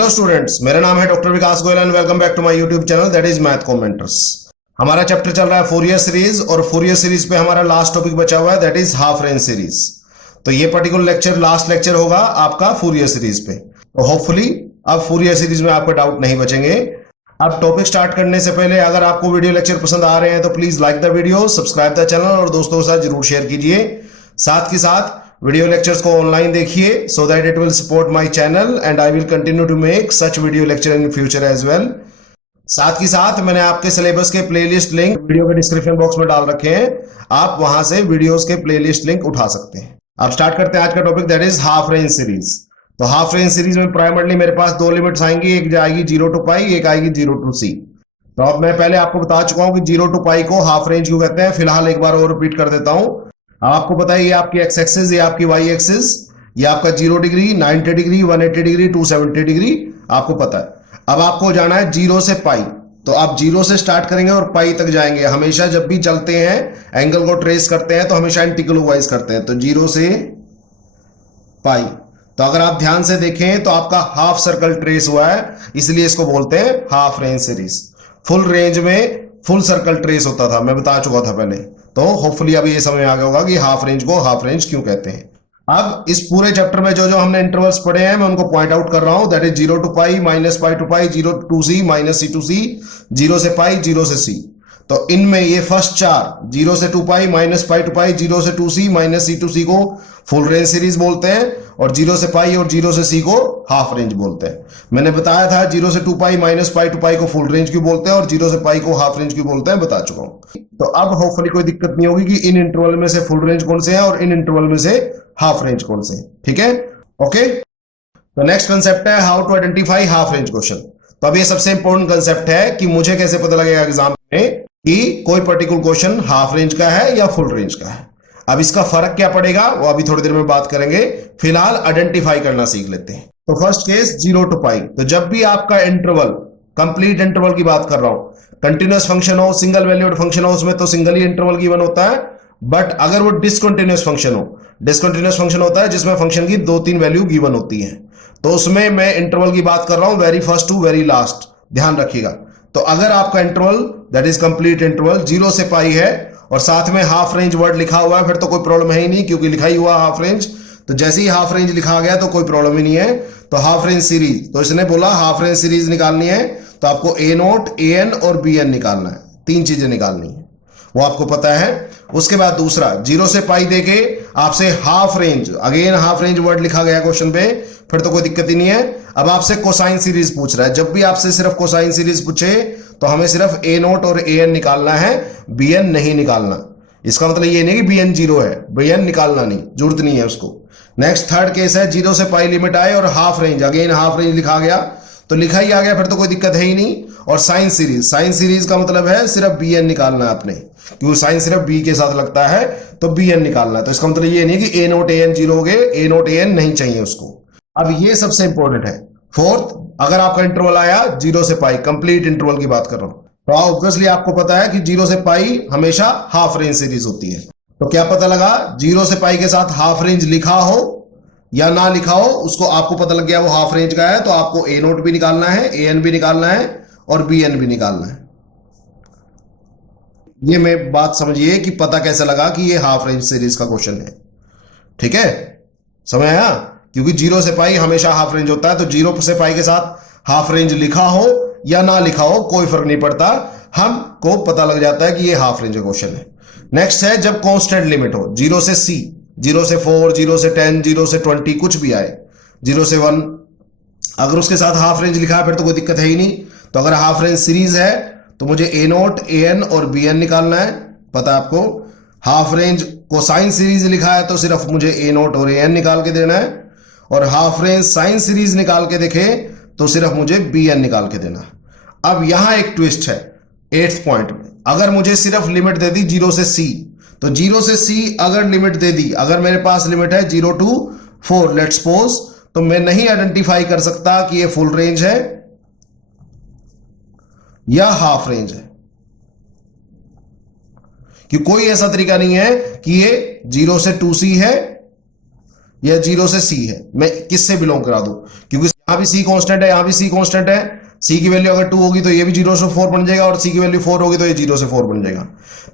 Hello students, मेरा नाम है doctor Vikas Goyal and welcome back to my YouTube channel that is math commentators. हमारा chapter चल रहा है फोरियर सीरीज और फोरियर सीरीज पे हमारा लास्ट टॉपिक बचा हुआ है that is half range series. तो ये पर्टिकुलर लेक्चर लास्ट लेक्चर होगा आपका फोरियर सीरीज पे। तो होपफुली अब फोरियर सीरीज में आपको डाउट नहीं बचेंगे। अब टॉपिक स्टार्ट करने से पहले अगर आपको वीडियो लेक्चर पसंद आ रहे हैं तो please like the video, subscribe the channel और दोस्तों के साथ जरूर शेयर कीजिए। साथ ही साथ वीडियो लेक्चर्स को ऑनलाइन देखिए so that it will support my channel and I will continue to make such video lecture in future as well. साथ ही साथ मैंने आपके सिलेबस के प्लेलिस्ट लिंक वीडियो के डिस्क्रिप्शन बॉक्स में डाल रखे हैं, आप वहां से वीडियोस के प्लेलिस्ट लिंक उठा सकते हैं। अब स्टार्ट करते हैं आज का topic that is half range series. तो हाफ रेंज सीरीज में प्राइमरली मेरे पास दो लिमिट्स आएंगी, एक आएगी 0 to पाई, एक आएगी 0 to c। तो अब मैं पहले आपको बता चुका हूं कि 0 to पाई को हाफ रेंज क्यों कहते हैं, फिलहाल एक बार और रिपीट कर देता हूं। अब आपको पता है ये आपकी एक्स एक्सिस, ये आपकी वाई एक्सिस, ये आपका 0 डिग्री, 90 डिग्री, 180 डिग्री, 270 डिग्री आपको पता है। अब आपको जाना है 0 से पाई, तो आप 0 से स्टार्ट करेंगे और पाई तक जाएंगे। हमेशा जब भी चलते हैं एंगल को ट्रेस करते हैं तो हमेशा एंटीक्लॉकवाइज करते हैं। तो 0 से पाई, तो अगर आप ध्यान से देखें तो आपका हाफ सर्कल ट्रेस हुआ है, इसलिए इसको बोलते हैं half range series. Full range में फुल सर्कल ट्रेस होता था, मैं बता चुका था पहले। तो होपफुली अभी ये समझ आ गया होगा कि हाफ रेंज को हाफ रेंज क्यों कहते हैं। अब इस पूरे चैप्टर में जो जो हमने इंटरवल्स पढ़े हैं मैं उनको पॉइंट आउट कर रहा हूं that is 0 to pi, minus pi to pi, 0 to c, minus c to c, 0 से पाई, 0 से c। तो इनमें ये फर्स्ट चार 0 से 2 pi, minus pi to pi, 0 से 2c, minus c to c को फुल रेंज सीरीज बोलते हैं और 0 से पाई और 0 से c को हाफ रेंज बोलते हैं। मैंने बताया था 0 से 2 पाई, माइनस पाई टू पाई को फुल रेंज क्यों बोलते हैं और 0 से पाई को हाफ रेंज क्यों बोलते हैं, बता चुका हूं। तो अब होपफुली कोई दिक्कत नहीं होगी कि इन इंटरवल में से फुल रेंज कौन से हैं और इन इंटरवल में से हाफ रेंज कौन से हैं। ठीक है, ओके। तो नेक्स्ट कंसेप्ट है how to identify half range question. तो अब ये सबसे इंपॉर्टेंट कंसेप्ट है कि मुझे कैसे पता लगेगा एग्जाम में कि कोई पर्टिकुलर क्वेश्चन हाफ रेंज का है या फुल रेंज का है। अब इसका फर्क क्या पड़ेगा वो अभी थोड़ी देर में बात करेंगे, फिलहाल आइडेंटिफाई करना सीख लेते हैं। तो फर्स्ट केस 0 to पाई, तो जब भी आपका इंटरवल, कंप्लीट इंटरवल की बात कर रहा हूं, कंटिन्यूअस फंक्शन हो, सिंगल वैल्यूड फंक्शन हो, उसमें तो सिंगल ही इंटरवल गिवन होता है। बट अगर वो डिसकंटिन्यूअस फंक्शन हो, डिसकंटिन्यूअस फंक्शन होता है जिसमें फंक्शन की 2-3 वैल्यू गिवन होती है, तो उसमें मैं इंटरवल की बात कर रहा हूं very first to very last, ध्यान रखिएगा। तो अगर आपका interval that is complete interval 0 से पाई है और साथ में हाफ रेंज वर्ड लिखा हुआ है, फिर तो कोई प्रॉब्लम है ही नहीं क्योंकि लिखा ही हुआ हाफ रेंज। तो जैसे ही हाफ रेंज लिखा गया तो कोई प्रॉब्लम ही नहीं है। तो हाफ रेंज सीरीज, तो इसने बोला हाफ रेंज सीरीज निकालनी है तो आपको ए नोट, ए एन और बी एन निकालना है, 3 चीजें निकालनी है, वो आपको पता है। उसके बाद दूसरा 0 से पाई देके आपसे half range, again half range word लिखा गया क्वेश्चन पे, फिर तो कोई दिक्कत ही नहीं है। अब आपसे कोसाइन सीरीज पूछ रहा है, जब भी आपसे सिर्फ कोसाइन सीरीज पूछे तो हमें सिर्फ ए नोट और ए एन निकालना है, बी एन नहीं निकालना। इसका मतलब ये नहीं कि बी एन 0 है, बी एन निकालना नहीं, जरूरत नहीं है उसको। नेक्स्ट थर्ड केस है 0 से पाई लिमिट आए और half range, again half range लिखा गया तो लिखा ही आ गया, फिर तो कोई दिक्कत है ही नहीं। और साइन सीरीज, साइन सीरीज का मतलब है सिर्फ बी एन निकालना है आपने, क्योंकि साइन सिर्फ बी के साथ लगता है तो बी एन निकालना है। तो इसका मतलब ये नहीं कि ए नोट ए एन 0 हो गए, ए नोट ए एन नहीं चाहिए उसको। अब ये सबसे इंपॉर्टेंट है। फोर्थ, अगर आपका इंटरवल आया 0 से पाई, कंप्लीट इंटरवल की बात कर रहा हूं, तो ऑब्वियसली आपको पता है कि 0 से पाई हमेशा हाफ रेंज सीरीज होती है। तो क्या पता लगा, 0 से पाई के साथ हाफ रेंज लिखा हो या ना लिखा हो, उसको आपको पता लग गया वो हाफ रेंज का है, तो आपको ए नोट भी निकालना है, ए एन भी निकालना है और बी एन भी निकालना है। ये मैं बात समझिए कि पता कैसे लगा कि ये हाफ रेंज सीरीज का क्वेश्चन है। ठीक है, समझ आया? क्योंकि 0 से पाई हमेशा हाफ रेंज होता है, तो 0 से पाई के साथ हाफ रेंज लिखा हो या ना लिखा हो कोई फर्क नहीं पड़ता, हमको पता लग जाता है कि ये हाफ रेंज का क्वेश्चन है। नेक्स्ट है जब कांस्टेंट लिमिट हो, 0 से c, 0 से 4, 0 से 10, 0 से 20, कुछ भी आए, 0 से 1, अगर उसके साथ हाफ रेंज लिखा है फिर तो कोई दिक्कत है ही नहीं। तो अगर हाफ रेंज सीरीज है तो मुझे ए नोट, ए एन और बी एन निकालना है, पता है आपको। हाफ रेंज कोसाइन सीरीज लिखा है तो सिर्फ मुझे ए नोट और ए एन निकाल के देना है, और हाफ रेंज साइन सीरीज निकाल के देखे तो सिर्फ मुझे बी एन निकाल के देना। अब यहां एक ट्विस्ट है 8th पॉइंट में, अगर मुझे सिर्फ लिमिट दे दी 0 से c, तो 0 से c अगर लिमिट दे दी, अगर मेरे पास लिमिट है 0 to 4 लेट्स सपोज, तो मैं नहीं आइडेंटिफाई कर सकता कि ये फुल रेंज है या हाफ रेंज है, कि कोई ऐसा तरीका नहीं है कि ये 0 से 2c है या 0 से c है, मैं किससे बिलोंग करा दूं, क्योंकि यहां भी c कांस्टेंट है, यहां भी c कांस्टेंट है, c की वैल्यू अगर 2 होगी तो ये भी 0 से 4 बन जाएगा, और c की वैल्यू 4 होगी तो ये 0 से 4 बन जाएगा।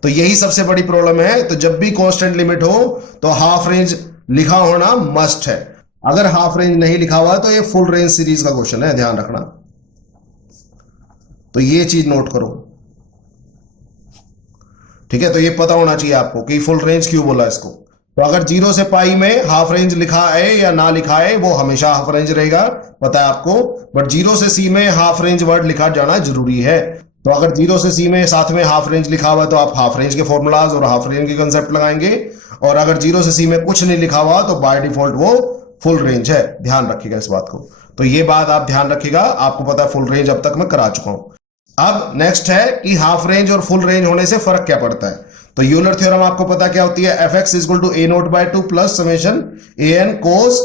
तो यही सबसे बड़ी प्रॉब्लम है। तो जब भी कांस्टेंट लिमिट हो तो हाफ रेंज लिखा होना मस्ट है। अगर हाफ रेंज नहीं लिखा हुआ तो ये फुल रेंज सीरीज का क्वेश्चन है, ध्यान रखना। तो ये चीज नोट करो, ठीक है। तो ये पता होना चाहिए आपको कि फुल रेंज क्यों बोला इसको। तो अगर 0 से पाई में हाफ रेंज लिखा है या ना लिखा है, वो हमेशा हाफ रेंज रहेगा, पता है आपको। बट 0 से c में हाफ रेंज वर्ड लिखा जाना जरूरी है। तो अगर 0 से c में साथ में हाफ रेंज लिखा हुआ है तो आप हाफ रेंज के फॉर्मूलाज और हाफ रेंज के कंसेप्ट लगाएंगे, और अगर 0 से c में कुछ नहीं लिखा हुआ तो बाय डिफॉल्ट वो फुल रेंज है। ध्यान रखिएगा इस बात को। तो ये बात आप ध्यान रखिएगा, आपको पता है फुल रेंज अब तक मैं करा चुका हूं। अब नेक्स्ट है कि हाफ रेंज और फुल रेंज होने से फर्क क्या पड़ता है। तो यूलर थ्योरम आपको पता क्या होती है, fx equal to a naught by 2 plus summation an cos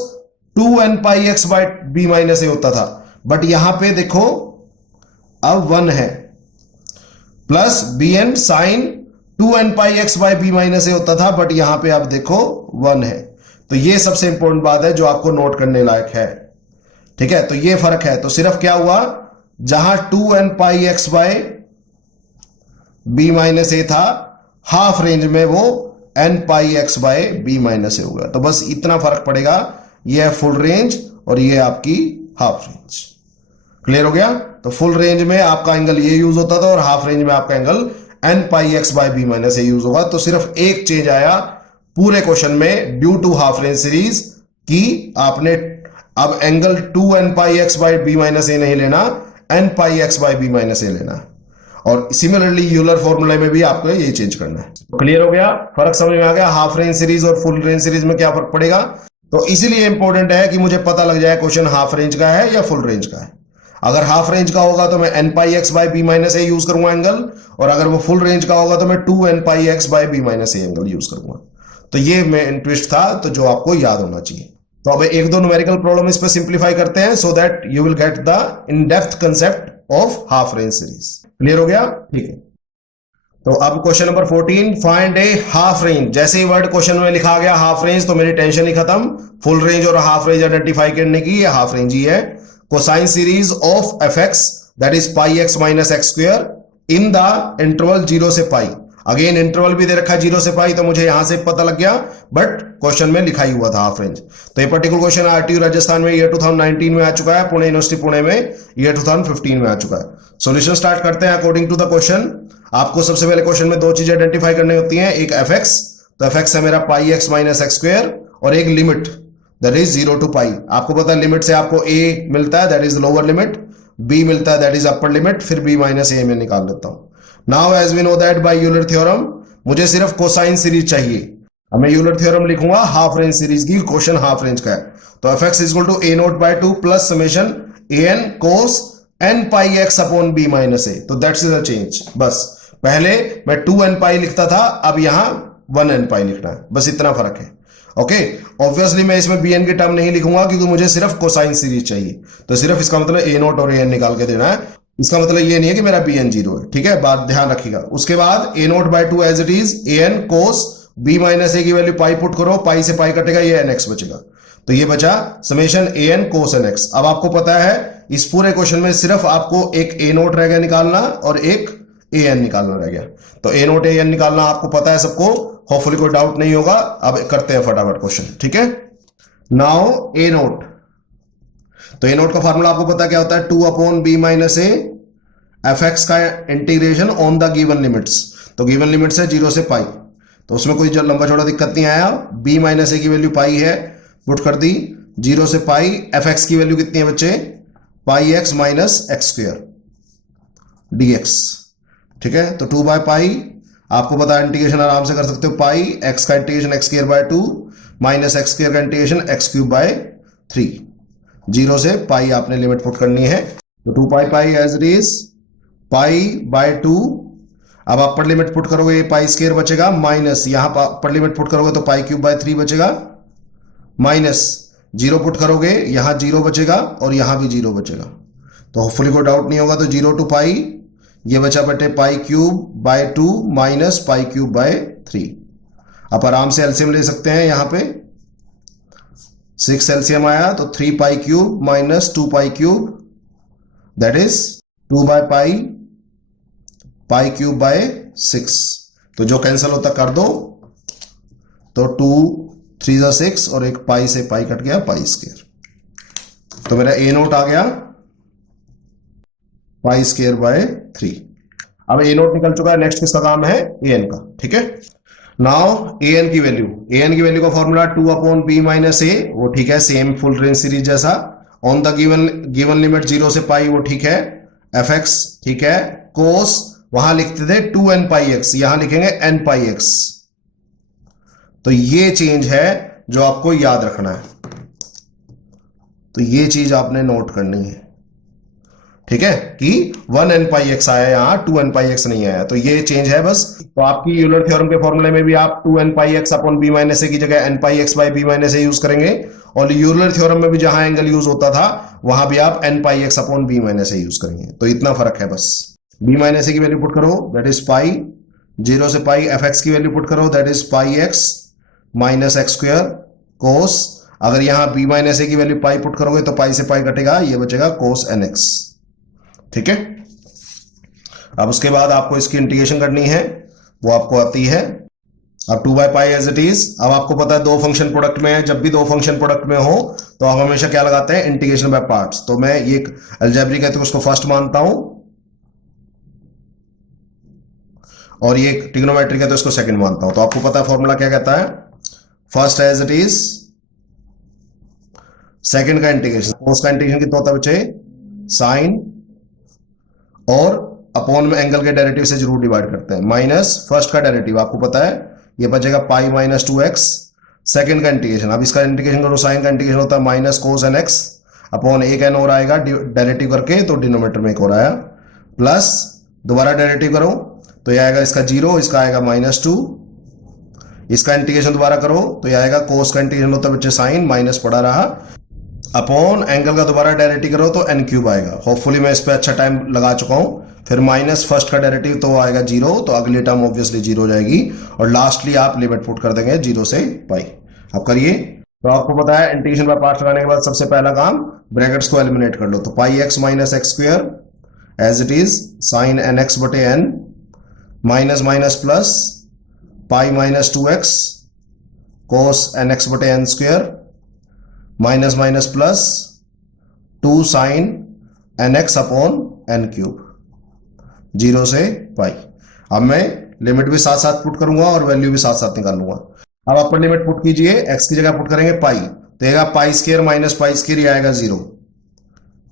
2n pi x by b minus a होता था। बट यहां पे देखो अब 1 है, plus bn sine 2n pi x by b minus a होता था, बट यहां पे आप देखो 1 है। तो ये सबसे इंपॉर्टेंट बात है जो आपको नोट करने लायक है, ठीक है। तो ये फर्क है। तो सिर्फ क्या हुआ, जहां 2n pi x by b minus a था, हाफ रेंज में वो n pi x by b minus a होगा। तो बस इतना फर्क पड़ेगा, ये है फुल रेंज और ये आपकी हाफ रेंज। क्लियर हो गया। तो फुल रेंज में आपका एंगल ये यूज होता था और हाफ रेंज में आपका angle n pi x by b minus a use होगा। तो सिर्फ एक चेंज आया पूरे क्वेश्चन में due to half range series की, आपने अब angle 2n pi x by b minus a नहीं लेना, n pi x by b minus a लेना। और सिमिलरली यूलर फॉर्मूला में भी आपको ये चेंज करना है। क्लियर हो गया, फर्क समझ में आ गया हाफ रेंज सीरीज और फुल रेंज सीरीज में क्या फर्क पड़ेगा। तो इसीलिए इंपॉर्टेंट है कि मुझे पता लग जाए क्वेश्चन हाफ रेंज का है या फुल रेंज का है। अगर हाफ रेंज का होगा तो मैं n pi x by b minus a use करूंगा एंगल, और अगर वो फुल रेंज का होगा तो मैं 2n pi x by b minus a angle use करूंगा। तो ये मेन ट्विस्ट था, तो जो आपको याद होना चाहिए। तो अब एक दो न्यूमेरिकल प्रॉब्लम इस पर सिंप्लीफाई करते हैं, so that you will get the in depth concept of half range series. Clear हो गया, ठीक है। तो अब क्वेश्चन नंबर 14, फाइंड ए हाफ रेंज। जैसे ही वर्ड क्वेश्चन में लिखा गया हाफ रेंज तो मेरी टेंशन ही खत्म। फुल रेंज और हाफ रेंज आइडेंटिफाई करने की, ये हाफ रेंज ही है। Cosine series of fx that is pi x minus x square in the interval 0 से पाई। अगेन इंटरवल भी दे रखा है 0 से पाई, तो मुझे यहां से पता लग गया, बट क्वेश्चन में लिखा ही हुआ था हाफ रेंज। तो ये पर्टिकुलर क्वेश्चन आरटीयू राजस्थान में ईयर 2019 में आ चुका है, पुणे यूनिवर्सिटी पुणे में ईयर 2015 में आ चुका है। सॉल्यूशन स्टार्ट करते हैं अकॉर्डिंग टू द क्वेश्चन। आपको सबसे पहले क्वेश्चन में दो चीजें आइडेंटिफाई करनी होती हैं, एक fx, तो fx है मेरा pi x minus x square, और एक limit that is 0 to pi. आपको पता है लिमिट से आपको a मिलता है that is lower limit, b मिलता है दैट इज अपर लिमिट, फिर b माइनस a में निकाल लेता हूं। Now as we know that by Euler theorem मुझे सिर्फ कोसाइन सीरीज चाहिए। अब मैं यूलर थ्योरम लिखूंगा हाफ रेंज सीरीज की, क्वेश्चन हाफ रेंज का है। तो fx equal to a naught by 2 plus summation an cos n pi x upon b minus a। तो दैट्स इज अ चेंज। बस पहले मैं 2n पाई लिखता था, अब यहां 1n पाई लिखना है, बस इतना फर्क है। ओके, ऑब्वियसली मैं इसमें bn की टर्म नहीं लिखूंगा क्योंकि मुझे सिर्फ कोसाइन सीरीज चाहिए। तो सिर्फ इसका मतलब a नोट और an निकाल के देना है। इसका मतलब ये नहीं है कि मेरा bn 0 है, ठीक है, बात ध्यान रखिएगा। उसके बाद a naught by 2 as it is an cos b minus a की वैल्यू पाई पुट करो, पाई से पाई कटेगा, ये nx बचेगा। तो ये बचा समेशन an cos nx। अब आपको पता है इस पूरे क्वेश्चन में सिर्फ आपको एक a नोट रह गया निकालना और एक an निकालना रह गया। तो a नोट an निकालना आपको पता है सबको, होपफुली कोई डाउट नहीं होगा। अब करते हैं फटाफट क्वेश्चन, ठीक है। नाउ a नोट, तो a नोट का फार्मूला आपको पता क्या होता है, 2 upon b minus a fx का integration on the given limits. तो गिवन लिमिट्स है 0 से पाई, तो उसमें कोई जो लंबा चौड़ा दिक्कत नहीं आया। b माइनस a की वैल्यू पाई है, पुट कर दी 0 से पाई। fx की वैल्यू कितनी है बच्चे, पाई x minus x square dx, ठीक है। तो 2 बाय पाई, आपको पता है इंटीग्रेशन आराम से कर सकते हो, पाई x का integration x square by 2 minus x square का इंटीग्रेशन एक्स क्यूब बाय 3। 0 से पाई आपने लिमिट पुट करनी है। तो 2 pi pi as it is, pi by 2। अब अपर लिमिट पुट करोगे ये पाई स्क्वायर बचेगा, माइनस यहां अपर लिमिट पुट करोगे तो पाई क्यूब बाय 3 बचेगा, माइनस 0 पुट करोगे यहां 0 बचेगा और यहां भी 0 बचेगा। तो होपफुली कोई डाउट नहीं होगा। तो 0 टू पाई, ये बचा बटे पाई cube by 2 minus pi cube by 3। आप आराम से एलसीएम ले सकते हैं यहाँ पे, 6 एलसीएम आया तो 3 पाई cube minus 2 pi cube, that is 2 by pi, pi cube by 6। तो जो कैंसिल होता कर दो, तो 2 3 जा 6 और एक पाई से पाई कट गया, पाई स्क्वायर। तो मेरा ए नोट आ गया पाई स्क्वायर बाय 3। अब ए नोट निकल चुका है, नेक्स्ट किसका काम है, ए एन का। ठीक है, नाउ ए एन की वैल्यू का फॉर्मूला 2 अपॉन बी माइनस ए, वो ठीक है, सेम फुल रेंज सीरीज जैसा। ऑन द गिवन लिमिट 0 से पाई, वो ठीक है। एफ एक्स ठीक है। कोस वहां लिखते थे 2n पाई एक्स, यहां लिखेंगे n पाई एक्स। तो ये चेंज है जो आपको याद रखना है, तो ये चीज आपने नोट करनी है। ठीक है, कि 1n पाई एक्स आया, यहां 2n पाई एक्स नहीं आया, तो ये चेंज है बस। तो आपकी यूलर थ्योरम के फॉर्मूले में भी आप 2n pi x upon b minus a की जगह n pi x by b minus a use करेंगे, और यूलर थ्योरम में भी जहां एंगल यूज होता था वहां भी आप n pi x upon b minus a use करेंगे। तो इतना फर्क है बस। बी माइनस ए की वैल्यू पुट करो, दैट इज पाई, 0 से पाई। एफ एक्स की वैल्यू पुट करो, that is pi x minus x square कोस। अगर यहां बी माइनस ए की वैल्यू पाई पुट करोगे तो पाई से पाई कटेगा, ये बचेगा कोस एन एक्स। ठीक है, अब उसके बाद आपको इसकी इंटीग्रेशन करनी है, वो आपको आती है। अब 2 by pi as it is. अब आपको पता है दो फंक्शन प्रोडक्ट में है, जब भी दो फंक्शन प्रोडक्ट में हो तो आप हमेशा क्या लगाते हैं, इंटीग्रेशन बाय पार्ट्स। तो मैं ये अलजेब्रिक है तो उसको फर्स्ट मानता हूं, और ये ट्रिग्नोमेट्रिक है तो इसको सेकंड मानता हूं। तो आपको पता है फॉर्मूला क्या कहता है, first as it is, second का इंटीग्रेशन। कोस का इंटीग्रेशन कितना होता है बच्चे, साइन, और अपॉन में एंगल के डेरिवेटिव से जरूर डिवाइड करते हैं, माइनस फर्स्ट का डेरिवेटिव आपको पता है, ये बचेगा पाई माइनस 2x। सेकंड का इंटीग्रेशन, अब इसका इंटीग्रेशन करो, साइन का इंटीग्रेशन होता है minus cos n x upon एक एन और आएगा डेरिवेटिव करके, तो डिनोमिनेटर में एक और आया, प्लस दोबारा डेरिवेटिव करो तो यह आएगा इसका 0, इसका आएगा -2। इसका इंटीग्रेशन दोबारा करो तो यह आएगा, कोस का इंटीग्रेशन होता है बच्चे साइन, माइनस पड़ा रहा, अपॉन एंगल का दोबारा डेरिवेटिव करो तो n क्यूब आएगा। होपफुली मैं इस पे अच्छा टाइम लगा चुका हूं। फिर माइनस फर्स्ट का डेरिवेटिव तो आएगा 0, तो अगली टर्म ऑब्वियसली 0 हो जाएगी, और लास्टली आप लिमिट पुट कर देंगे 0 से पाई। अब करिए, तो आपको पता है इंटीग्रेशन बाय पार्ट्स लगाने के बाद सबसे पहला काम ब्रैकेट्स को एलिमिनेट कर लो। तो pi x minus x square as it is sine n x बटे n, minus minus plus pi minus 2x cos n x बटे n square, minus minus plus 2 sine n x upon n cube, 0 से पाई। अब मैं limit भी साथ साथ put करूंगा और वैल्यू भी साथ साथ निकालूंगा। अब अपर लिमिट पुट कीजिए, एक्स की जगह पुट करेंगे पाई, तो आएगा pi square minus pi square, ये आएगा 0,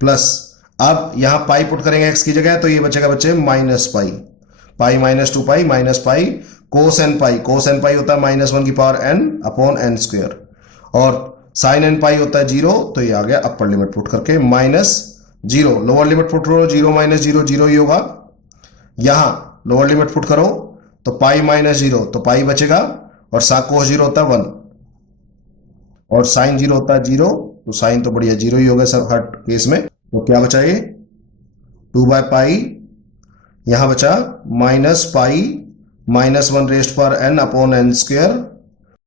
प्लस अब यहां पाई पुट करेंगे एक्स की जगह, तो ये बचेगा बच्चे minus pi, pi minus 2 pi minus pi cos n pi, cos n pi होता है -1 की power n upon n square, और साइन एन पाई होता है 0, तो ये आ गया अपर लिमिट पुट करके -0, लोअर लिमिट पुट करो 0 माइनस 0 0 ही होगा। यहां लोअर लिमिट पुट करो तो पाई माइनस 0, तो पाई बचेगा, और कोस 0 होता है 1 और साइन 0 होता है 0, तो साइन तो बढ़िया 0 ही होगा सब हर केस में। तो क्या बचा ये 2 बाय पाई, यहां बचा माइनस पाई -1 रेस्ट पर n अपॉन एन स्क्वायर,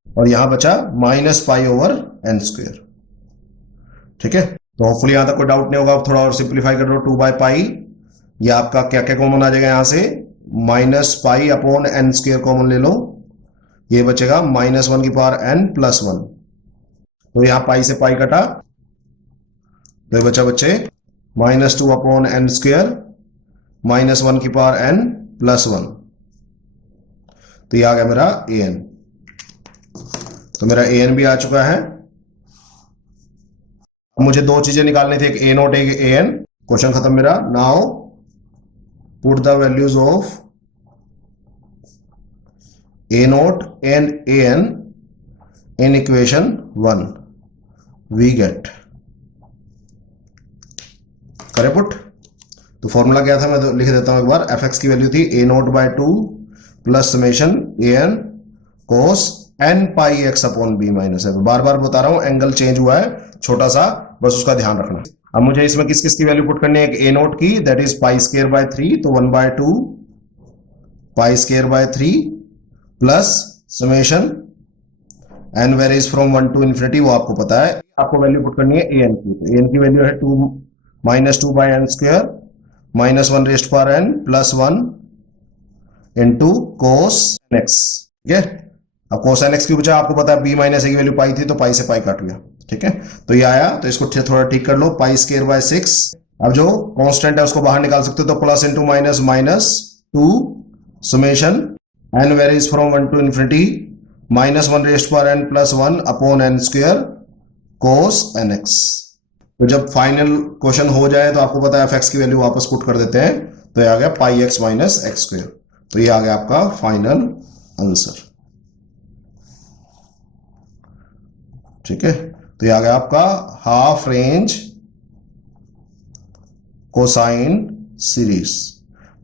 और यहां बचा minus pi over n square. ठीक है, तो होपफुली यहां तक कोई डाउट नहीं होगा। अब थोड़ा और सिंप्लीफाई कर लो, 2 बाय पाई, ये आपका क्या क्या कॉमन आ जाएगा, यहां से minus pi upon n square common ले लो, ये बचेगा -1 की पावर n प्लस 1, तो यहां पाई से पाई कटा, तो ये बचा बच्चे -2 अपॉन एन स्क्वायर -1 की पावर n प्लस 1, तो ये आ गया मेरा an। तो मेरा an भी आ चुका है। मुझे दो चीजें निकालनी थी, एक a नोट एक an। क्वेश्चन खत्म मेरा। Now put the values of a naught and an in equation 1, we get, करे पुट। तो फॉर्मूला क्या था, मैं तो लिख देता हूं एक बार। एफ एक्स की वैल्यू थी a naught by 2 plus summation an cos n pi x upon b minus है। बार बार बता रहा हूं, एंगल चेंज हुआ है छोटा सा, बस उसका ध्यान रखना। अब मुझे इसमें किस किस की वैल्यू पुट करनी है, एक a नोट की, that is pi square by 3, तो 1 by 2 pi square by 3 plus summation n varies from 1 to infinity, वो आपको पता है। आपको वैल्यू पुट करनी है ए एन की, तो ए एन की वैल्यू है 2 -2 by n square -1 rest power n plus 1 into cos x. ठीक है, अब कोस एन एक्स की बजाय आपको पता है बी माइनस ए की वैल्यू पाई थी, तो पाई से पाई काट गया। ठीक है, तो ये आया, तो इसको थोड़ा ठीक कर लो, पाई स्क्वायर बाय 6। अब जो कांस्टेंट है उसको बाहर निकाल सकते हो, तो plus into minus -2 summation n varies from 1 to infinity -1 rest power n plus 1 upon n square cos n x. तो जब फाइनल क्वेश्चन हो जाए तो आपको पता है एफ एक्स की वैल्यू वापस पुट कर देते हैं, तो ये आ गया पाई एक्स माइनस एक्स स्क्वायर। तो ये आ गया आपका फाइनल आंसर। ठीक है, तो ये आ गया आपका हाफ रेंज कोसाइन सीरीज।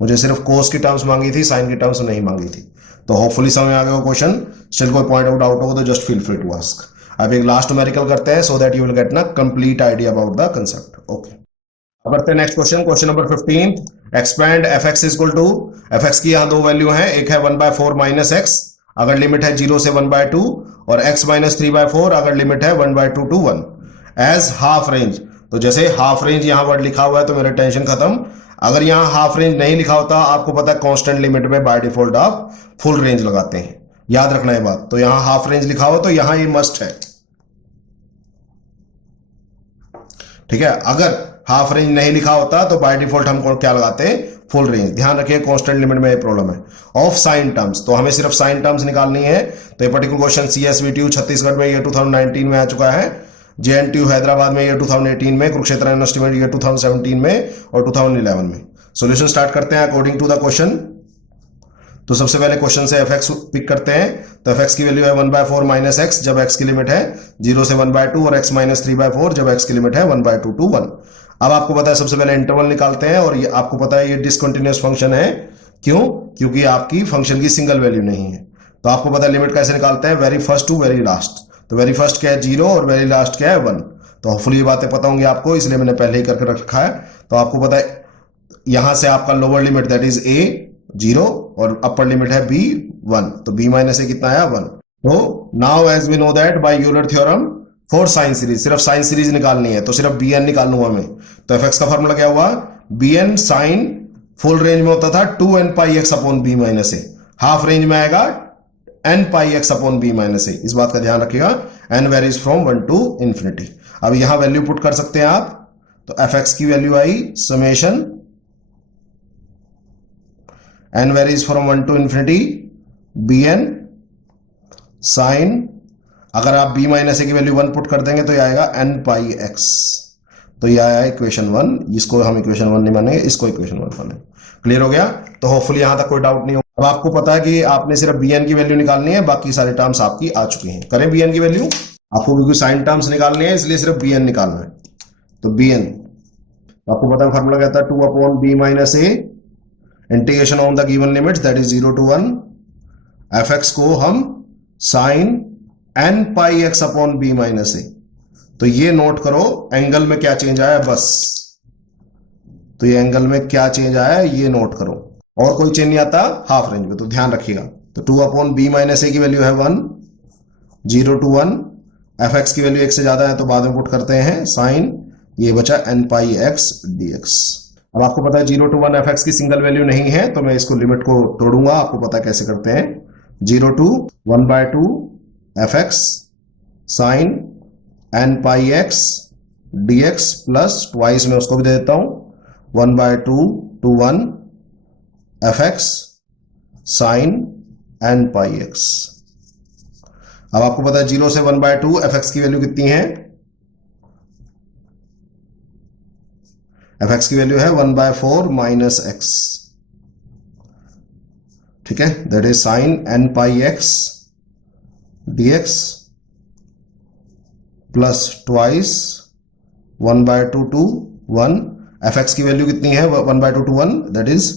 मुझे सिर्फ कोस की टर्म्स मांगी थी, साइन की टर्म्स नहीं मांगी थी। तो होपफुली समझ में आ गया क्वेश्चन। स्टिल कोई पॉइंट आउट डाउट हो तो just feel free to ask. अब एक लास्ट न्यूमेरिकल करते हैं so that you will get ना complete idea about the concept. Okay, अब करते हैं next question, question number 15। Expand f x equal to, f x की यहां दो वैल्यू है, एक है 1/4 माइनस एक्स अगर लिमिट है 0 से 1/2, और x माइनस 3/4 अगर लिमिट है 1/2 टू 1 एज हाफ रेंज। तो जैसे हाफ रेंज यहां वर्ड लिखा हुआ है तो मेरा टेंशन खत्म। अगर यहां हाफ रेंज नहीं लिखा होता, आपको पता है कांस्टेंट लिमिट में बाय डिफॉल्ट आप फुल रेंज लगाते हैं, याद रखना है बात। तो यहां हाफ रेंज लिखा हो तो यहां ये मस्ट है। ठीक है, अगर हाफ रेंज नहीं लिखा होता तो बाय डिफॉल्ट हम क्या लगाते हैं, फुल रेंज। ध्यान रखिए कांस्टेंट लिमिट में ये प्रॉब्लम है। ऑफ साइन टर्म्स, तो हमें सिर्फ साइन टर्म्स निकालनी है। तो ये पर्टिकुलर क्वेश्चन CSVTU छत्तीसगढ़ में ये 2019 में आ चुका है, JNTU हैदराबाद में ये 2018 में, कुरुक्षेत्र यूनिवर्सिटी में ये 2017 में और 2011 में। सॉल्यूशन स्टार्ट करते हैं अकॉर्डिंग टू द क्वेश्चन। तो सबसे पहले क्वेश्चन से एफ एक्स पिक करते हैं। तो एफ एक्स की वैल्यू है 1/4 माइनस एक्स जब एक्स की लिमिट है 0 से 1/2, और x माइनस 3/4 जब x की लिमिट है 1/2 टू 1। अब आपको पता है सबसे पहले इंटरवल निकालते हैं, और ये आपको पता है ये डिसकंटिन्यूअस फंक्शन है। क्यों? क्योंकि आपकी फंक्शन की सिंगल वैल्यू नहीं है। तो आपको पता है लिमिट कैसे निकालते हैं, very first to very last. तो वेरी फर्स्ट क्या है 0 और वेरी लास्ट क्या है 1। तो होपफुली ये बातें पता होंगी आपको, इसलिए मैंने पहले ही करके रखा है। तो आपको पता है यहां से आपका lower limit that is a 0 और अपर लिमिट है b 1। तो b माइनस a कितना आया 1। तो now as we know that by Euler theorem for sine series, सिर्फ साइन सीरीज निकालनी है तो सिर्फ bn निकाल लूंगा मैं। तो fx का फॉर्मूला क्या हुआ, bn साइन फुल रेंज में होता था 2n pi x upon b minus a, half range में आएगा n pi x upon b minus a। इस बात का ध्यान रखिएगा, n varies from 1 to infinity. अब यहां वैल्यू पुट कर सकते हैं आप। तो fx की वैल्यू आई summation n varies from 1 to infinity bn sine, अगर आप b माइनस a की वैल्यू 1 पुट कर देंगे तो ये आएगा n पाई x। तो ये आया इक्वेशन 1, इसको हम इक्वेशन 1 नहीं मानेंगे, इसको इक्वेशन 1 मानेंगे। क्लियर हो गया? तो होपफुली यहां तक कोई डाउट नहीं हो। अब आपको पता है कि आपने सिर्फ bn की वैल्यू निकालनी है, बाकी सारे टर्म्स आपकी आ चुकी हैं। करें bn की वैल्यू, आपको क्योंकि साइन टर्म्स निकालने हैं इसलिए सिर्फ bn निकालना है। तो bn आपको पता है फॉर्मूला कहता है 2 upon b minus a integration on the given limits that is 0 to 1 fx को हम sine n pi x upon b minus a। तो ये नोट करो एंगल में क्या चेंज आया बस। तो ये एंगल में क्या चेंज आया ये नोट करो, और कोई चेंज नहीं आता हाफ रेंज में, तो ध्यान रखिएगा। तो 2 अपॉन b माइनस a की वैल्यू है 1, 0 टू 1, fx की वैल्यू 1 से ज्यादा है तो बाद में पुट करते हैं साइन, ये बचा n पाई x dx। अब आपको पता है 0 टू 1 fx की सिंगल वैल्यू नहीं है, तो मैं इसको लिमिट को तोड़ूंगा। आपको पता है कैसे करते हैं, 0 to 1/2 fx sine n pi x dx plus twice में उसको भी दे देता हूं 1/2 to 1 fx sine n pi x। अब आपको पता है 0 से 1/2 fx की वैल्यू कितनी है, fx की वैल्यू है 1/4 माइनस x। ठीक है, that is sine n pi x dx plus twice 1/2 to 1, fx की वैल्यू कितनी है 1/2 to 1 that is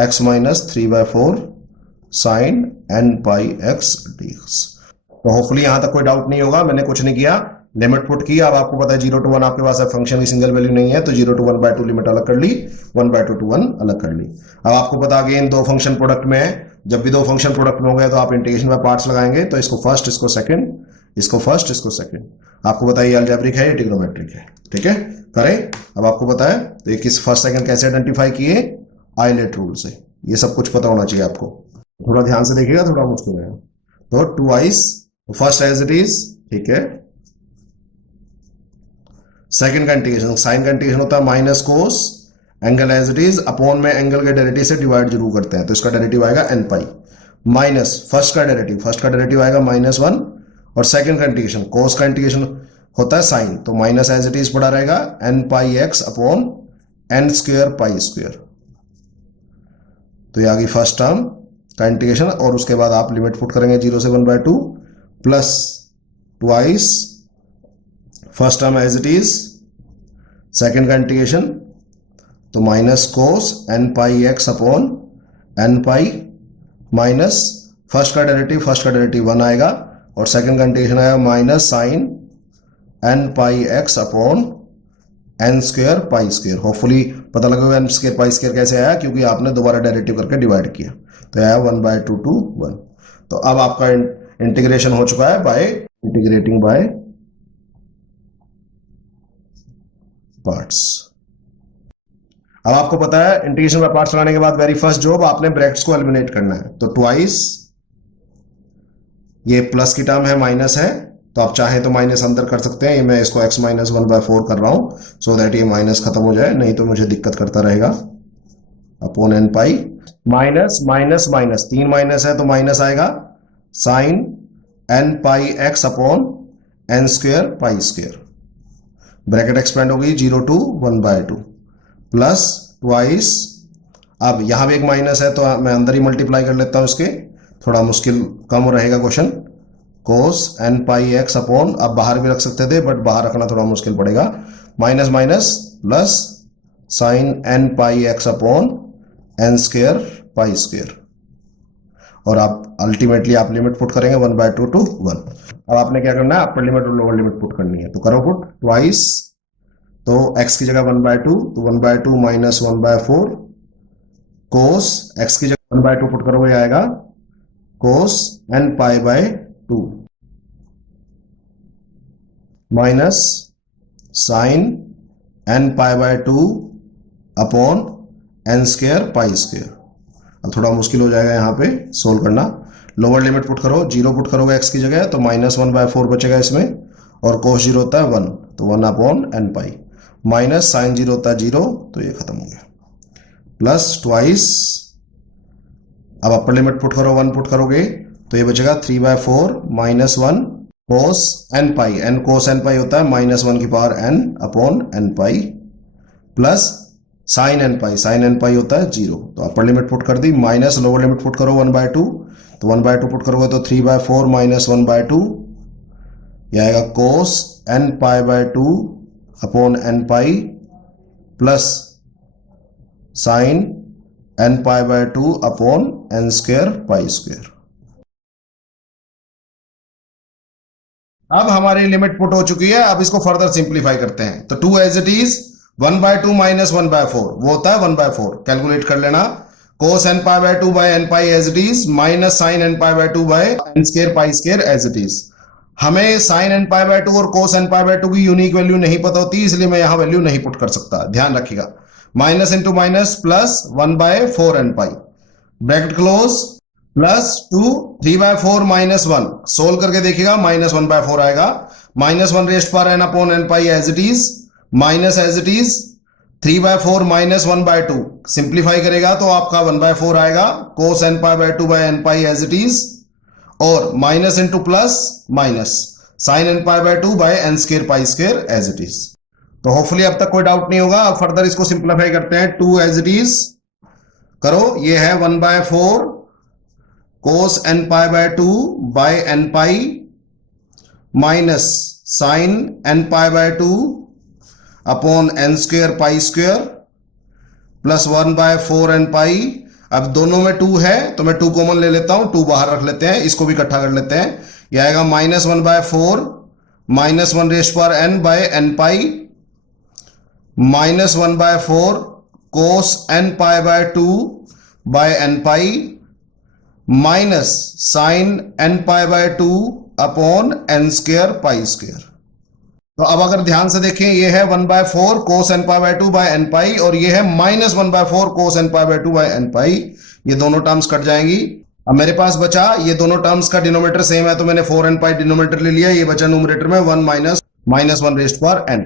x minus 3/4 sine n pi x dx। तो होपफुली यहां तक कोई डाउट नहीं होगा, मैंने कुछ नहीं किया, लिमिट पुट की। अब आपको पता है 0 टू 1 आपके पास फंक्शन की सिंगल वैल्यू नहीं है, तो 0 टू 1/2 लिमिट अलग कर ली, 1/2 टू 1 अलग कर ली। अब आपको पता अगेन दो फंक्शन प्रोडक्ट में है, जब भी दो फंक्शन प्रोडक्ट में हो गए तो आप इंटीग्रेशन में पार्ट्स लगाएंगे। तो इसको फर्स्ट, इसको सेकंड, इसको फर्स्ट, इसको सेकंड। आपको बताइए अलजेब्रिक है या ट्रिग्नोमेट्रिक है, ठीक है। करें, अब आपको पता है तो ये किस फर्स्ट सेकंड कैसे आइडेंटिफाई किए, आइलेट रूल से। ये सब कुछ पता होना चाहिए आपको, थोड़ा ध्यान से देखिएगा, थोड़ा मुश्किल है। तो twice first as it is, ठीक है। सेकंड का इंटीग्रेशन, साइन का इंटीग्रेशन होता है minus cos angle as it is upon में एंगल के डेरिवेटिव से डिवाइड जरूर करते हैं, तो इसका डेरिवेटिव आएगा एन पाई माइनस फर्स्ट का डेरिवेटिव आएगा -1, और सेकंड का इंटीग्रेशन कोस का इंटीग्रेशन होता है साइन, तो माइनस एज इट इज पड़ा रहेगा n pi x upon n square pi square. तो ये आ गई फर्स्ट टर्म का इंटीग्रेशन, और उसके बाद आप लिमिट पुट करेंगे 0 से 1/2 plus twice first term as it is, second का इंटीग्रेशन तो minus cos n pi x upon n pi minus first का डेरिवेटिव 1 आएगा, और सेकंड का इंटीग्रेशन आएगा minus sine n pi x upon n square pi square. Hopefully पता लगा N square pi square कैसे आया, क्योंकि आपने दोबारा डेरिवेटिव करके डिवाइड किया, तो आया 1/2 to 1। तो अब आपका इंटीग्रेशन हो चुका है बाय इंटीग्रेटिंग बाय पार्ट्स। अब आपको पता है इंटीग्रेशन बाय पार्ट्स लगाने के बाद वेरी फर्स्ट जॉब आपने ब्रैकेट्स को एलिमिनेट करना है। तो ट्वाइस ये प्लस की टर्म है, माइनस है, तो आप चाहें तो माइनस अंदर कर सकते हैं। ये मैं इसको x - 1/4 कर रहा हूं सो दैट ये माइनस खत्म हो जाए, नहीं तो मुझे दिक्कत करता रहेगा। Upon n pi minus minus minus, 3 minus है तो माइनस आएगा sine n pi x upon n square pi square. Bracket expand हो गई 0 to 1/2 प्लस ट्वाइस, अब यहां भी एक माइनस है तो मैं अंदर ही मल्टीप्लाई कर लेता हूं इसके, थोड़ा मुश्किल कम रहेगा क्वेश्चन। कोस एन पाई एक्स अपॉन, अब बाहर भी रख सकते थे बट बाहर रखना थोड़ा मुश्किल पड़ेगा, minus minus plus sine n pi x upon n square pi square, और आप अल्टीमेटली आप लिमिट पुट करेंगे 1/2 to 1। अब आपने क्या करना है, अपर लिमिट और लोअर लिमिट पुट करनी है, तो करो पुट ट्वाइस, तो x की जगह 1/2, तो 1/2 माइनस 1/4 कोस, x की जगह 1/2 पुट करोगे आएगा cos n pi by 2 minus sine n pi by 2 upon n square pi square. अब थोड़ा मुश्किल हो जाएगा यहां पे सोल्व करना। लोअर लिमिट पुट करो, 0 पुट करोगे x की जगह तो -1/4 बचेगा इसमें, और कोस 0 होता है 1, तो 1 upon n pi minus sine 0 होता है 0, तो ये खत्म हो गया, प्लस ट्वाइस, अब अपर लिमिट पुट करो 1 पुट करोगे तो ये बचेगा 3/4 माइनस 1 कोस एन पाई, एन कोस एन पाई होता है -1 की power n upon n pi, plus sine n pi होता है 0, तो अपर लिमिट पुट कर दी, माइनस लोअर लिमिट पुट करो 1/2, तो 1/2 पुट करोगे तो 3/4 माइनस 1/2, यह आएगा cos n pi by 2 upon n pi plus sine n pi by 2 upon n square pi square. अब हमारी लिमिट पुट हो चुकी है, अब इसको फर्दर सिंप्लीफाई करते हैं। तो 2 एज इट इज 1/2 माइनस 1/4 वो होता है 1/4, कैलकुलेट कर लेना। Cos n pi by 2 by n pi as it is minus sine n pi by 2 by n square pi square as it is. हमें साइन एन पाई बाय 2 और कोस n pi by 2 की unique value नहीं पता होती, इसलिए मैं यहां value नहीं पुट कर सकता, ध्यान रखिएगा। Minus into minus plus 1/4 n pi, bracket close, plus 2 3/4 minus 1, solve करके देखिएगा -1/4 आएगा, -1 रेस्ट पर n upon n pi as it is, minus as it is 3/4 minus 1/2, simplify करेगा तो आपका 1/4 आएगा, cos n pi by 2 by n pi as it is, और minus into plus minus sine n pi by 2 by n square pi square as it is. तो hopefully अब तक कोई doubt नहीं होगा। अब फर्दर इसको सिंप्लीफाई करते हैं, 2 एज इट इज करो, ये है 1/4 cos n pi by 2 by n pi minus sine n pi by 2 upon n square pi square plus 1/4 n pi. अब दोनों में 2 है तो मैं 2 कॉमन ले लेता हूं, 2 बाहर रख लेते हैं, इसको भी इकट्ठा कर लेते हैं, यह आएगा -1/4 माइनस 1 रेस्ट पर n by n pi minus 1/4 cos n pi by 2 by n pi minus sine n pi by 2 upon n square pi square. तो अब अगर ध्यान से देखें, ये है 1/4 cos n pi by 2 by n pi, और ये है -1/4 cos n pi by 2 by n pi. ये दोनों टर्म्स कट जाएंगी। अब मेरे पास बचा, ये दोनों टर्म्स का डिनोमिनेटर सेम है तो मैंने 4n पाई डिनोमिनेटर ले लिया। ये बचा न्यूमरेटर में 1 माइनस 1 रेस्ट पावर n,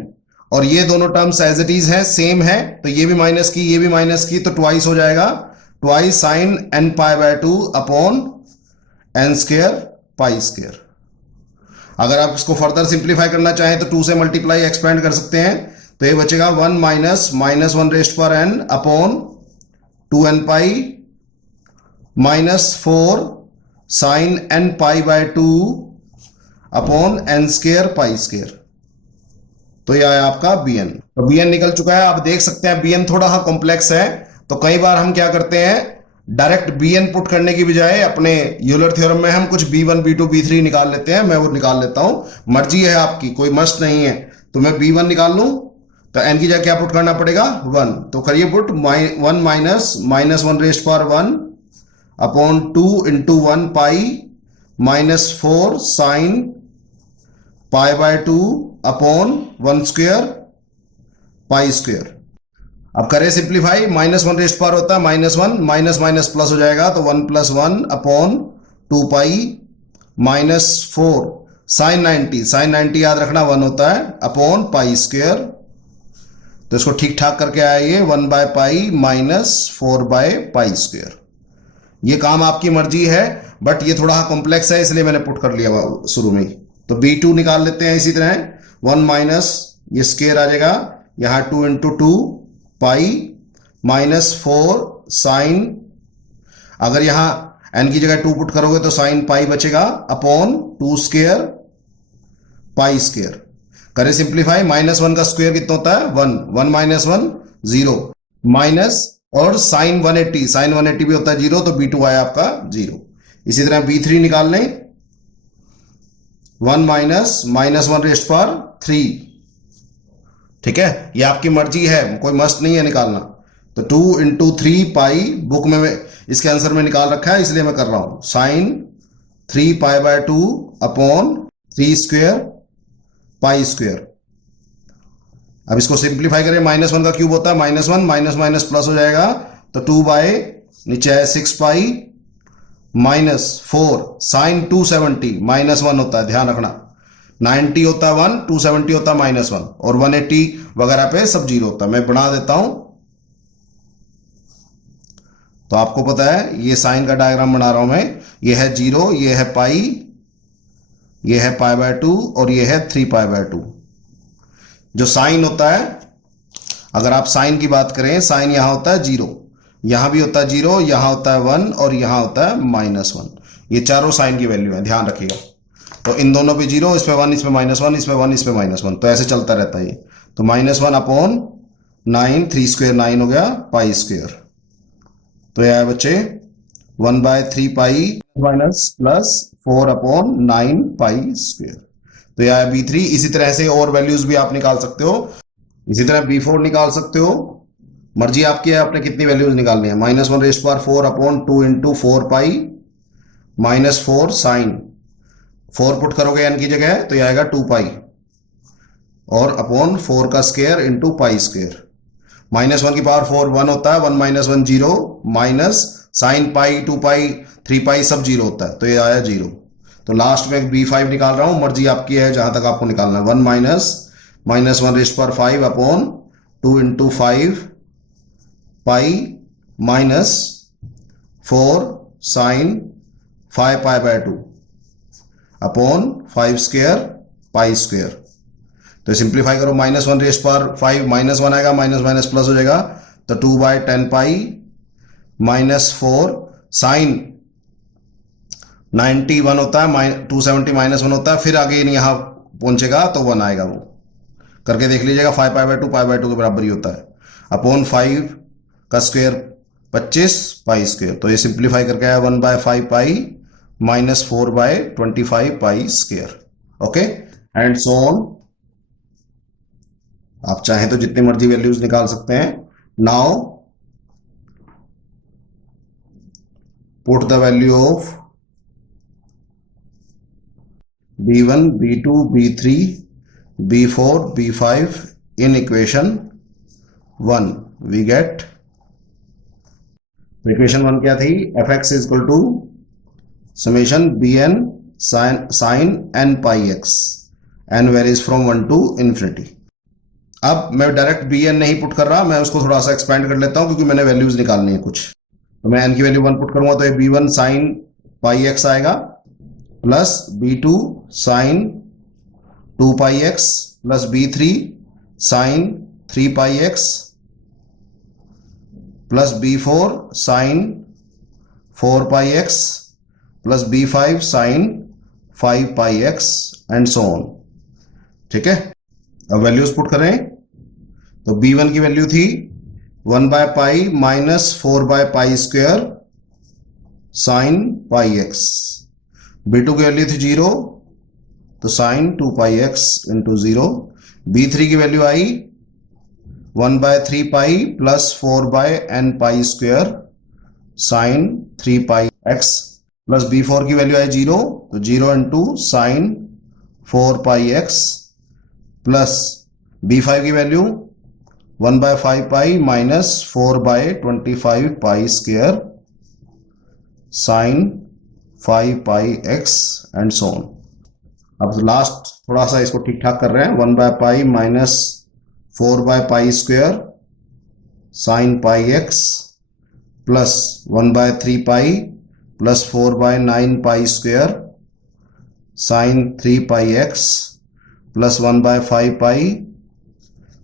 और ये दोनों टर्म्स एज इट इज है, सेम है, तो ये भी माइनस की, ये भी माइनस की, तो ट्वाइस हो जाएगा, twice sign n pi by 2 upon n square pi square. अगर आप इसको फर्दर सिंप्लीफाई करना चाहें तो 2 से मल्टीप्लाई एक्सपेंड कर सकते हैं, तो ये बचेगा 1 minus -1 rest power n upon 2n pi -4 sine n pi by 2 upon n square pi square. तो यह है आपका bn। तो bn निकल चुका है। आप देख सकते हैं bn थोड़ा सा कॉम्प्लेक्स है, तो कई बार हम क्या करते हैं, डायरेक्ट bn पुट करने की बजाय अपने यूलर थ्योरम में हम कुछ b1 b2 b3 निकाल लेते हैं। मैं वो निकाल लेता हूं, मर्जी है आपकी, कोई मस्ट नहीं है। तो मैं b1 निकाल लूं तो n की जगह क्या पुट करना पड़ेगा, 1। तो करिए put 1 minus -1 rest power 1 upon 2 into 1 pi -4 sine pi by 2 upon 1 square pi square. अब करें सिंप्लीफाई, -1 रेस्ट पावर होता है -1, माइनस माइनस प्लस हो जाएगा, तो 1 + 1 अपॉन 2 पाई -4 साइन 90 याद रखना 1 होता है, अपॉन पाई स्क्वायर। तो इसको ठीक ठाक करके आइए, 1/पाई -4/पाई स्क्वायर। ये काम आपकी मर्जी है, बट ये थोड़ा कॉम्प्लेक्स है इसलिए मैंने पुट कर लिया शुरू में। तो b2 निकाल लेते हैं इसी तरह, 1 माइनस ये स्क्वायर आ जाएगा, यहां 2 इंटू 2 पाई -4 साइन, अगर यहां n की जगह 2 पुट करोगे तो साइन पाई बचेगा, अपॉन 2 स्क्वायर पाई स्क्वायर। करें सिंप्लीफाई, -1 का स्क्वायर कितना होता है, 1, 1 माइनस 1 0, माइनस और साइन 180 भी होता है 0, तो b2 आया आपका 0। इसी तरह b3 निकाल लें, 1 माइनस -1 रेस्ट पावर 3। ठीक है, ये आपकी मर्जी है, कोई मस्ट नहीं है निकालना। तो 2 इंटू 3 पाई, बुक में इसके आंसर में निकाल रखा है इसलिए मैं कर रहा हूं, sine 3 pi by 2 upon 3 square pi square. अब इसको सिंप्लीफाई करें, -1 का क्यूब होता है -1, माइनस माइनस प्लस हो जाएगा, तो 2 बाय नीचे है 6 पाई -4 साइन 270, -1 होता है, ध्यान रखना, 90 होता है 1, 270 होता है -1, और 180 वगैरह पे सब 0 होता है। मैं बना देता हूं, तो आपको पता है ये साइन का डायग्राम बना रहा हूं मैं, ये है 0, ये है पाई, ये है पाई बाय 2, और ये है 3 पाई बाय 2। जो साइन होता है, अगर आप साइन की बात करें, साइन यहां होता है 0, यहां भी होता है 0, यहां होता है 1, और यहां होता है -1। ये चारों साइन की वैल्यू है, ध्यान रखिएगा। तो इन दोनों पे 0, इसमें 1, इसमें -1, इसमें 1, इसमें -1, तो ऐसे चलता रहता है ये। तो -1 अपॉन 9, 3 स्क्वायर 9 हो गया, पाई स्क्वायर। तो यह है बच्चे 1/3 pi minus plus 4 upon 9 pi square. तो यह है b3। इसी तरह से और वैल्यूज भी आप निकाल सकते हो, इसी तरह b4 निकाल सकते हो, मर्जी आपकी है, आपने कितनी वैल्यूज निकालनी है। -1 रेस्ट पावर 4 अपॉन 2 इंटू 4 पाई -4 साइन, 4 पुट करोगे n की जगह तो यह आएगा 2 पाई, और अपॉन 4 का स्क्वायर इंटू पाई स्क्वायर। -1 की पावर 4 1 होता है, 1 माइनस 1 0, माइनस साइन पाई 2 पाई 3 पाई सब 0 होता है, तो ये आया 0। तो लास्ट में b5 निकाल रहा हूं, मर्जी आपकी है जहां तक आपको निकालना है। 1 minus -1 rest power 5 upon 2 into 5 pi -4 sine 5 pi by 2 upon 5 square pi square. तो सिंप्लीफाई करो, -1 रेस्ट पावर 5, -1 आएगा, माइनस माइनस प्लस हो जाएगा, तो 2/10 पाई -4 साइन 91 होता है, 270 -1 होता है, फिर आगे यहां पहुंचेगा तो 1 आएगा, वो करके देख लीजिएगा। 5 पाई बाय 2 के बराबर ही होता है, अपॉन 5 का स्क्वायर 25 पाई स्क्वायर। तो ये सिंप्लीफाई करके आया 1/5 पाई -4/25 pi square. Okay, and so on. आप चाहें तो जितनी मर्जी वैल्यूज निकाल सकते हैं। Now put the value of b1 b2 b3 b4 b5 in equation 1 we get, equation 1 क्या थी, fx is equal to summation bn sin n pi x n varies from 1 to infinity। अब मैं direct bn नहीं put कर रहा, मैं उसको थोड़ा सा एक्सपेंड कर लेता हूं क्योंकि मैंने वैल्यूज निकालनी है कुछ। तो मैं n की वैल्यू 1 पुट करूंगा तो ये b1 sin pi x आएगा plus b2 sin 2 pi x plus b3 sin 3 pi x plus b4 sin 4 pi x plus b5 sin 5 pi x and so on. ठीक है, अब वैल्यूज पुट करें तो b1 की वैल्यू थी 1 by pi minus 4 by pi square sine pi x, b2 की value थी 0 तो साइन 2 पाई एक्स इंटू 0, b3 की वैल्यू आई 1 by 3 pi plus 4 by n pi square sine 3 pi x, plus b4 की वैल्यू आई 0 तो 0 into sine 4 pi x, plus b5 की value 1 by 5 pi minus 4 by 25 pi square sine 5 pi x and so on. अब last थोड़ा सा इसको ठीक ठाक कर रहे हैं, 1 by pi minus 4 by pi square sine pi x plus 1 by 3 pi plus 4 by 9 pi square sine 3 pi x plus 1 by 5 pi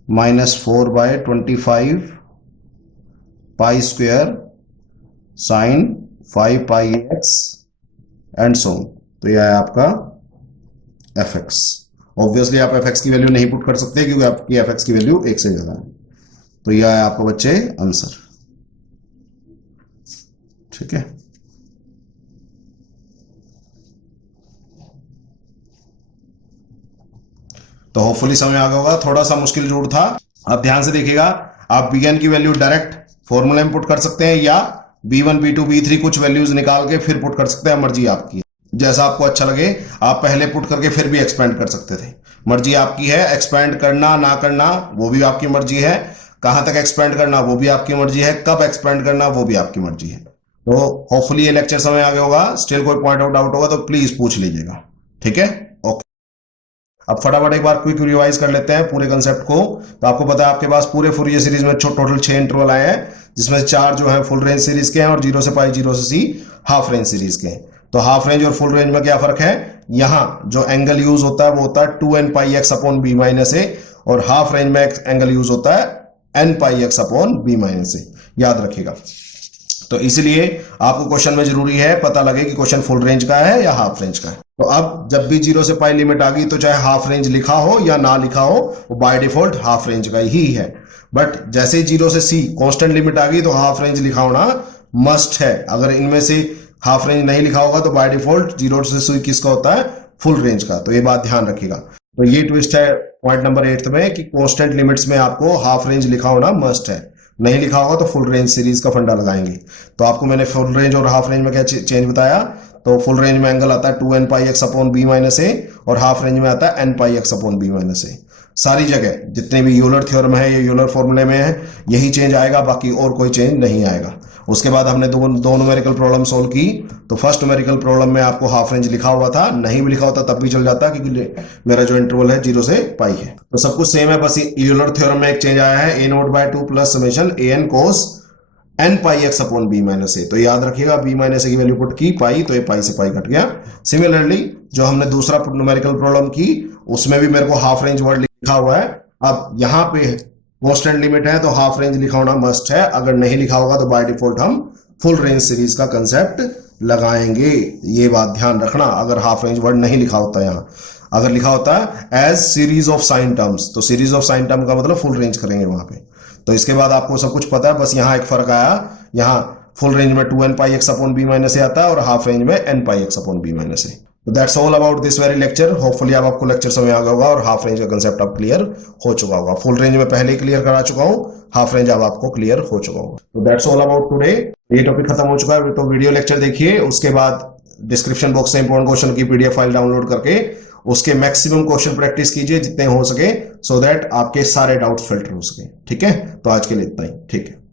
minus 4 by 25 pi square sine 5 pi x and so. तो यह है आपका F X. Obviously आप F x की value नहीं put कर सकते क्योंकि आपकी एफ एक्स की वैल्यू 1 से ज्यादा है। तो यह है आपका बच्चे आंसर। ठीक है, तो होपफुली समझ आ गया होगा। थोड़ा सा मुश्किल जरूर था। अब ध्यान से देखिएगा, आप bn की वैल्यू डायरेक्ट फॉर्मूले में पुट कर सकते हैं या b1 b2 b3 कुछ वैल्यूज निकाल के फिर पुट कर सकते हैं, मर्जी आपकी है, जैसा आपको अच्छा लगे। आप पहले पुट करके फिर भी एक्सपेंड कर सकते थे, मर्जी आपकी है। एक्सपेंड करना ना करना वो भी आपकी मर्जी है, कहां तक एक्सपेंड करना वो भी आपकी मर्जी है, कब एक्सपेंड करना वो भी आपकी मर्जी है। तो होपफुली ये लेक्चर समझ आ गया होगा। स्टिल कोई पॉइंट आउट डाउट होगा तो प्लीज पूछ लीजिएगा। ठीक है, ओके। अब फटाफट एक बार क्विक रिवाइज कर लेते हैं पूरे कंसेप्ट को। तो आपको पता है आपके पास पूरे फूरियर सीरीज में टोटल 6 इंटरवल आए हैं, जिसमें 4 जो है फुल रेंज सीरीज के हैं और 0 से पाई 0 से सी हाफ रेंज सीरीज के हैं। तो हाफ रेंज और फुल रेंज में क्या फर्क है, यहां जो एंगल यूज होता है वो होता है 2n pi x upon b minus ए, और हाफ रेंज में एंगल यूज होता है n pi x upon b minus ए। याद रखिएगा। तो इसलिए आपको क्वेश्चन में जरूरी है पता लगे कि क्वेश्चन फुल रेंज का है या हाफ रेंज का है। तो अब जब भी 0 से पाई लिमिट आ गई तो चाहे हाफ रेंज लिखा हो या ना लिखा हो, वो बाय डिफॉल्ट हाफ रेंज का ही है। बट जैसे 0 से सी कांस्टेंट लिमिट आ गई तो हाफ रेंज लिखा होना मस्ट है। अगर इनमें से हाफ रेंज नहीं लिखा होगा तो बाय डिफॉल्ट 0 से सी किसका होता है, फुल रेंज का। तो ये बात ध्यान रखिएगा। तो ये ट्विस्ट है पॉइंट नंबर 8 में कि कांस्टेंट लिमिट्स में आपको हाफ रेंज लिखा होना मस्ट है। नहीं लिखा होगा तो फुल रेंज सीरीज का फंडा लगाएंगे। तो आपको मैंने फुल रेंज और हाफ रेंज में क्या चेंज बताया। तो फुल रेंज में एंगल आता है 2n pi x upon b minus ए, और हाफ रेंज में आता है n pi x upon b minus ए। सारी जगह जितने भी यूलर थ्योरम है, ये यूलर फॉर्मूले में है, यही चेंज आएगा, बाकी और कोई चेंज नहीं आएगा। उसके बाद हमने दो न्यूमेरिकल प्रॉब्लम सोल्व की। तो फर्स्ट न्यूमेरिकल प्रॉब्लम में आपको हाफ रेंज लिखा हुआ था, नहीं भी लिखा होता तब भी चल जाता क्योंकि मेरा जो इंटरवल है 0 से पाई है। तो सब कुछ सेम है, बस यूलर थ्योरम में एक चेंज आया है, a naught by 2 plus summation an cos n pi x upon b minus a. तो याद रखिएगा बी माइनस ए की वैल्यू पुट की पाई, तो ये पाई से पाई कट गया। सिमिलरली जो हमने दूसरा न्यूमेरिकल प्रॉब्लम की उसमें भी मेरे को हाफ रेंज वर्ड लिखा हुआ है। अब यहाँ पे कांस्टेंट लिमिट है तो हाफ रेंज लिखा होना मस्ट है। अगर नहीं लिखा होगा तो बाय डिफॉल्ट हम फुल रेंज सीरीज का कंसेप्ट लगाएंगे। ये बात ध्यान रखना। अगर हाफ रेंज वर्ड नहीं लिखा होता, यहाँ अगर लिखा होता है as series of sine terms, तो सीरीज ऑफ साइन टर्म का मतलब फुल रेंज करेंगे वहां पे। तो इसके बाद आपको सब कुछ पता है, बस यहाँ एक फर्क आया, यहाँ फुल रेंज में 2n pi x upon b minus ए आता है और हाफ रेंज में n pi x upon b minus a. तो that's all about this very lecture. Hopefully अब आपको लेक्चर समझ आ गया होगा और हाफ रेंज का कंसेप्ट अब क्लियर हो चुका होगा। फुल रेंज में पहले ही क्लियर करा चुका हूं, हाफ रेंज अब आपको क्लियर हो चुका होगा। तो दैट्स ऑल अबाउट टुडे। ये टॉपिक खत्म हो चुका है। तो वीडियो लेक्चर देखिए, उसके बाद डिस्क्रिप्शन बॉक्स से इंपॉर्टेंट क्वेश्चन की पीडीएफ फाइल डाउनलोड करके उसके मैक्सिमम क्वेश्चन प्रैक्टिस कीजिए जितने हो सके, सो दैट आपके सारे डाउट्स फिल्टर हो सके। ठीक है, तो आज के लिए इतना ही। ठीक है।